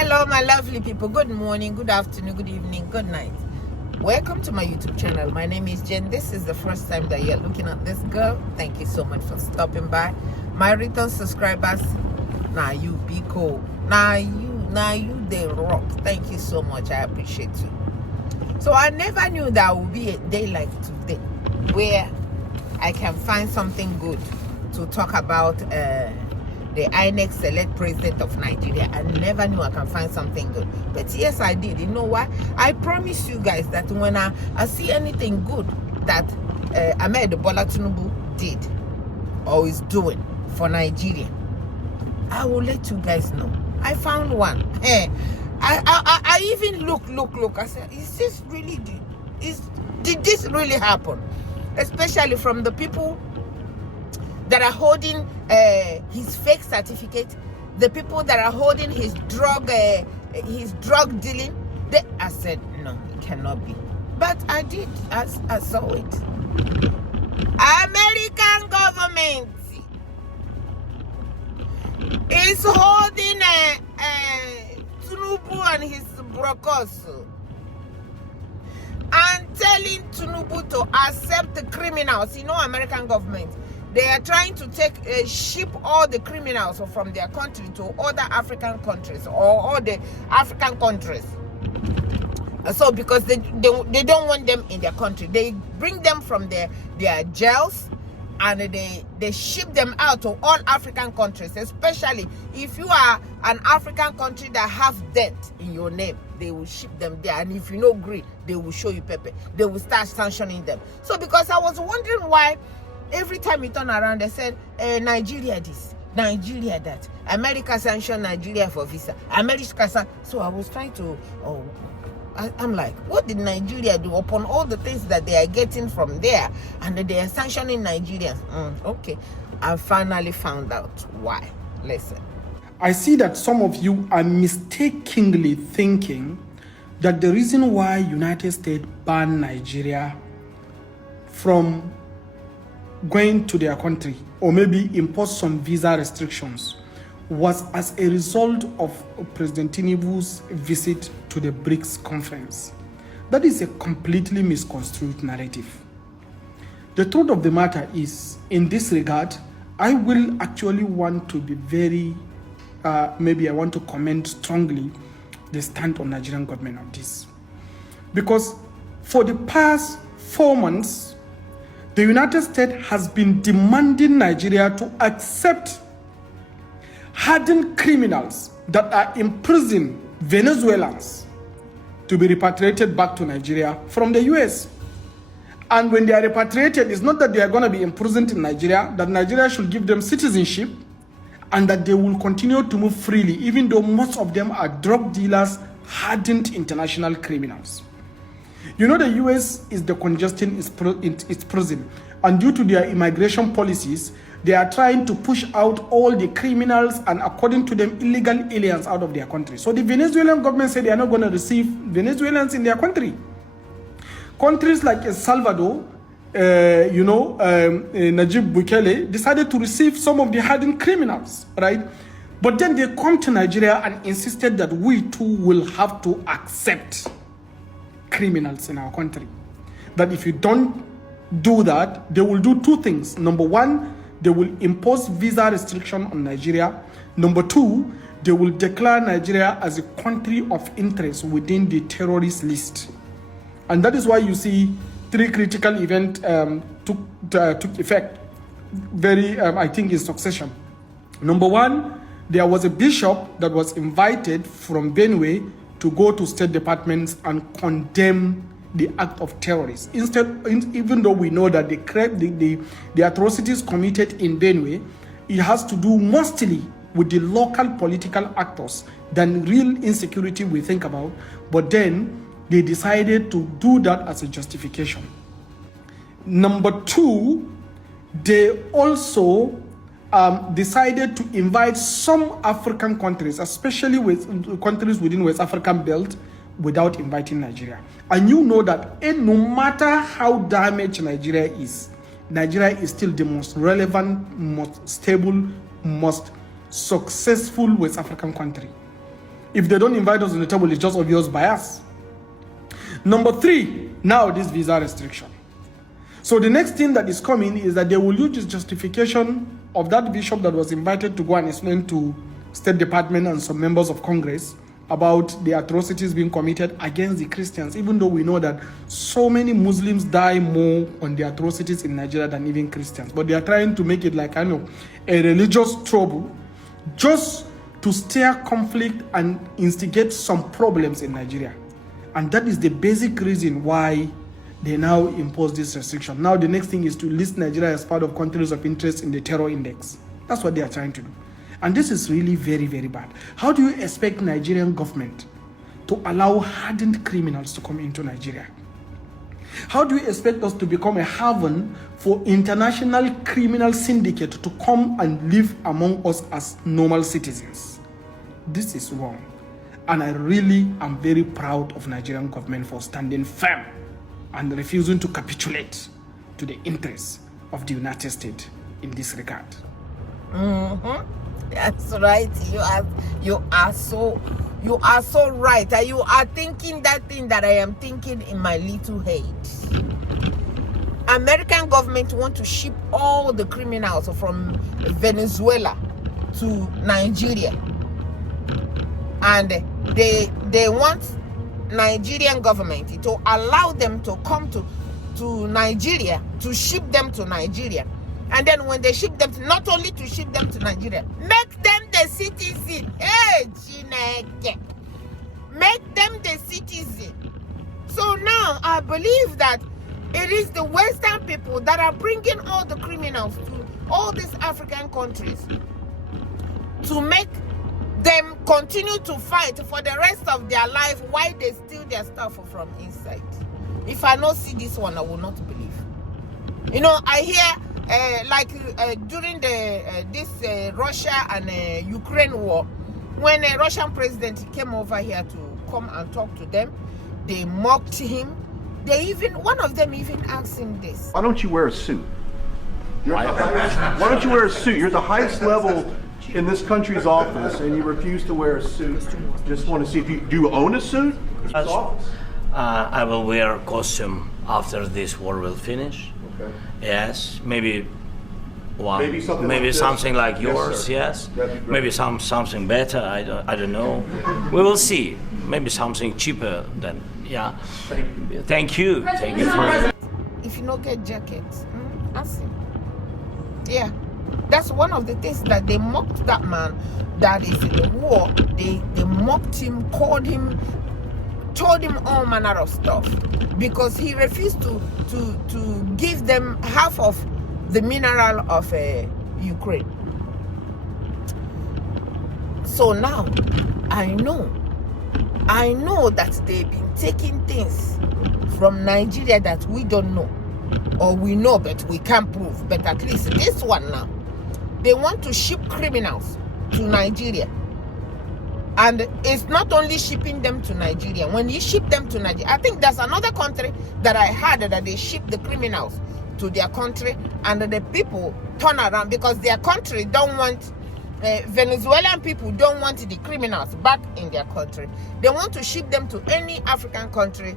Hello my lovely people. Good morning, good afternoon, good evening, good night. Welcome to my YouTube channel. My name is Jen. This is the first time that you're looking at this girl. Thank you so much for stopping by. My return subscribers, now you be cool. Now you they rock. Thank you so much. I appreciate you. So I never knew that would be a day like today where I can find something good to talk about the INEC select president of Nigeria. I never knew I can find something good, but yes I did. You know why? I promise you guys that when I see anything good that Ahmed Bola Tinubu did or is doing for Nigeria, I will let you guys know. I found one. I even look. I said, is this really did this really happen? Especially from the people that are holding his fake certificate, the people that are holding his drug dealing. I said, no, it cannot be. But I did. I saw it. American government is holding Tinubu and his brokers and telling Tinubu to accept the criminals. You know, American government, they are trying to ship all the criminals from their country to other African countries or all the African countries. So because they don't want them in their country, they bring them from their jails and they ship them out to all African countries, especially if you are an African country that have debt in your name. They will ship them there, and if you no agree, they will show you paper. They will start sanctioning them. So because I was wondering why every time you turn around, they said, Nigeria this, Nigeria that. America sanctioned Nigeria for visa. America. So I was trying to, I'm like, what did Nigeria do upon all the things that they are getting from there? And they are sanctioning Nigerians. Okay. I finally found out why. Listen. I see that some of you are mistakenly thinking that the reason why United States banned Nigeria from going to their country or maybe impose some visa restrictions was as a result of President Tinubu's visit to the BRICS conference. That is a completely misconstrued narrative. The truth of the matter is, in this regard, I will actually want to be very, maybe I want to comment strongly the stand on Nigerian government on this. Because for the past 4 months, the United States has been demanding Nigeria to accept hardened criminals that are imprisoned Venezuelans to be repatriated back to Nigeria from the US. And when they are repatriated, it's not that they are going to be imprisoned in Nigeria, that Nigeria should give them citizenship and that they will continue to move freely, even though most of them are drug dealers, hardened international criminals. You know, the US is decongesting its prison, and due to their immigration policies, they are trying to push out all the criminals and, according to them, illegal aliens out of their country. So the Venezuelan government said they are not going to receive Venezuelans in their country. Countries like El Salvador, Najib Bukele decided to receive some of the hardened criminals, right? But then they come to Nigeria and insisted that we too will have to accept criminals in our country. That if you don't do that, they will do two things. Number one, they will impose visa restriction on Nigeria. Number two, they will declare Nigeria as a country of interest within the terrorist list. And that is why you see 3 critical events took effect very, I think, in succession. Number one, there was a bishop that was invited from Benue to go to state departments and condemn the act of terrorists. Instead, even though we know that the atrocities committed in Benue, it has to do mostly with the local political actors than real insecurity we think about. But then they decided to do that as a justification. Number two, they also decided to invite some African countries, especially with countries within West African belt, without inviting Nigeria. And you know that no matter how damaged Nigeria is still the most relevant, most stable, most successful West African country. If they don't invite us on the table, it's just obvious bias. Number 3, now this visa restriction. So the next thing that is coming is that they will use this justification of that bishop that was invited to go and explain to State Department and some members of Congress about the atrocities being committed against the Christians, even though we know that so many Muslims die more on the atrocities in Nigeria than even Christians. But they are trying to make it like, I know, a religious trouble just to stir conflict and instigate some problems in Nigeria. And that is the basic reason why they now impose this restriction. Now the next thing is to list Nigeria as part of countries of interest in the terror index. That's what they are trying to do. And this is really very, very bad. How do you expect Nigerian government to allow hardened criminals to come into Nigeria? How do you expect us to become a haven for international criminal syndicate to come and live among us as normal citizens? This is wrong. And I really am very proud of Nigerian government for standing firm and refusing to capitulate to the interests of the United States in this regard. That's right. You are so right. And you are thinking that thing that I am thinking in my little head. American government want to ship all the criminals from Venezuela to Nigeria. And they want Nigerian government to allow them to come to Nigeria, to ship them to Nigeria. And then when they ship them, not only to ship them to Nigeria, make them the citizen. Hey, Chineke. Make them the citizen. So now I believe that it is the Western people that are bringing all the criminals to all these African countries to make them continue to fight for the rest of their life while they steal their stuff from inside. If I not see this one, I will not believe. You know, I hear during this Russia and Ukraine war, when a Russian president came over here to come and talk to them, they mocked him. One of them even asked him this. Why don't you wear a suit? Why don't you wear a suit? You're the highest level in this country's office, and you refuse to wear a suit. Just want to see if you own a suit? I will wear a costume after this war will finish. Okay. Yes, maybe Maybe something like Yes, yours. sir. Yes, That'd be great. maybe something better. I don't know. We will see. Maybe something cheaper than Thank you. Thank you for. If you don't get jackets, ask him. Yeah, that's one of the things that they mocked that man that is in the war. They mocked him, called him, told him all manner of stuff because he refused to give them half of the mineral of Ukraine. So now I know that they've been taking things from Nigeria that we don't know, or we know but we can't prove. But at least this one now, they want to ship criminals to Nigeria. And it's not only shipping them to Nigeria. When you ship them to Nigeria, I think there's another country that I heard that they ship the criminals to their country, and the people turn around because their country don't want, Venezuelan people don't want the criminals back in their country. They want to ship them to any African country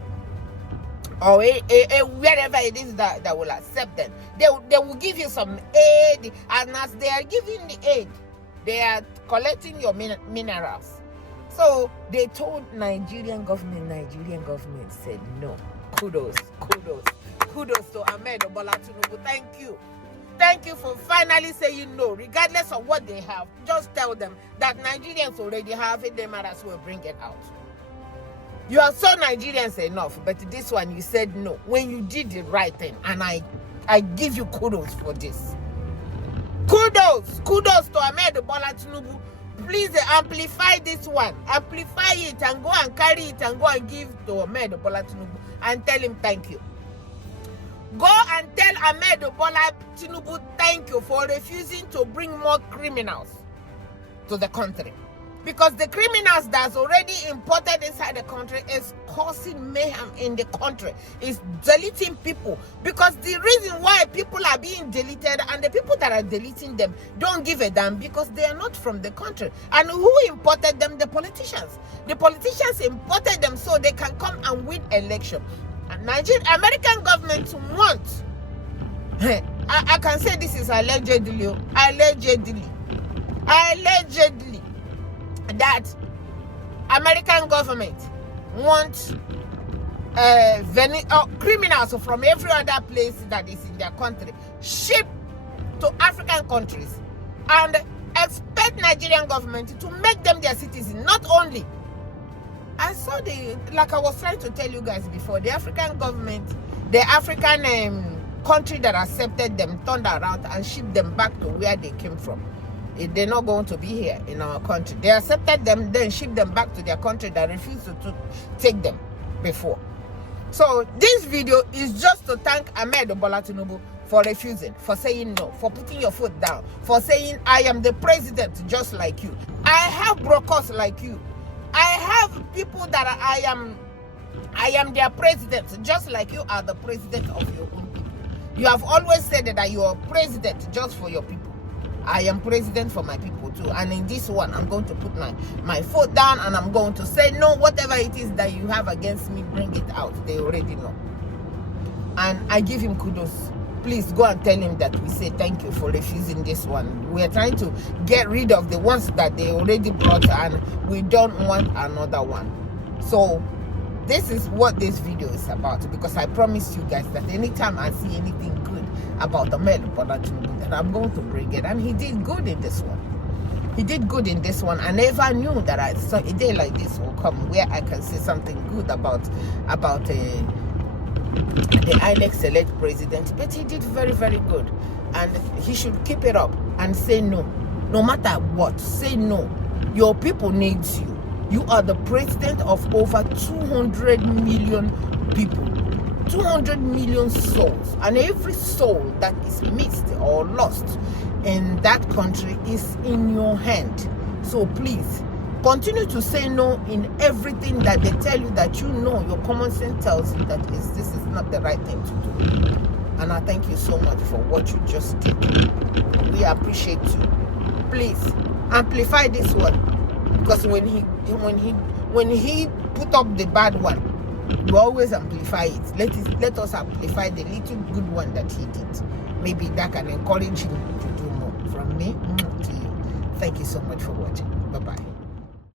or wherever it is that will accept them. They will give you some aid, and as they are giving the aid, they are collecting your minerals. So they told Nigerian government said no. Kudos to Ahmed Bola Tinubu. Thank you for finally saying no, regardless of what they have. Just tell them that Nigerians already have it, they might as well bring it out. You are so Nigerians enough, but this one you said no when you did the right thing, and I give you kudos for this. Kudos to Ahmed Bola Tinubu. Please amplify this one. Amplify it and go and carry it and go and give to Ahmed Bola Tinubu and tell him thank you. Go and tell Ahmed Bola Tinubu thank you for refusing to bring more criminals to the country. Because the criminals that's already imported inside the country is causing mayhem in the country. It's deleting people. Because the reason why people are being deleted and the people that are deleting them don't give a damn because they are not from the country. And who imported them? The politicians. The politicians imported them so they can come and win election. And American government wants, I can say this is allegedly, that American government wants criminals from every other place that is in their country shipped to African countries and expect Nigerian government to make them their citizens. Not only, I saw like I was trying to tell you guys before, the African government, the African country that accepted them turned around and shipped them back to where they came from. They're not going to be here in our country. They accepted them, then shipped them back to their country that refused to take them before. So this video is just to thank Ahmed Bola Tinubu for refusing, for saying no, for putting your foot down, for saying I am the president just like you. I have brokers like you. I have people that I am their president just like you are the president of your own people. You have always said that you are president just for your people. I am president for my people too, and in this one I'm going to put my foot down and I'm going to say no. Whatever it is that you have against me, bring it out. They already know, and I give him kudos. Please go and tell him that we say thank you for refusing this one. We are trying to get rid of the ones that they already brought, and we don't want another one. So this is what this video is about, because I promise you guys that anytime I see anything good about the male production, that I'm going to bring it. And he did good in this one. He did good in this one. I never knew that a day like this will come where I can say something good about the INEC select president. But he did very, very good, and he should keep it up and say no matter what. Say no. Your people needs you. You are the president of over 200 million people, 200 million souls, and every soul that is missed or lost in that country is in your hand. So please continue to say no in everything that they tell you that you know. Your common sense tells you that this is not the right thing to do. And I thank you so much for what you just did. We appreciate you. Please amplify this one, because when he put up the bad one, you always amplify it. Let us amplify the little good one that he did. Maybe that can encourage him to do more. From me to you, thank you so much for watching. Bye bye.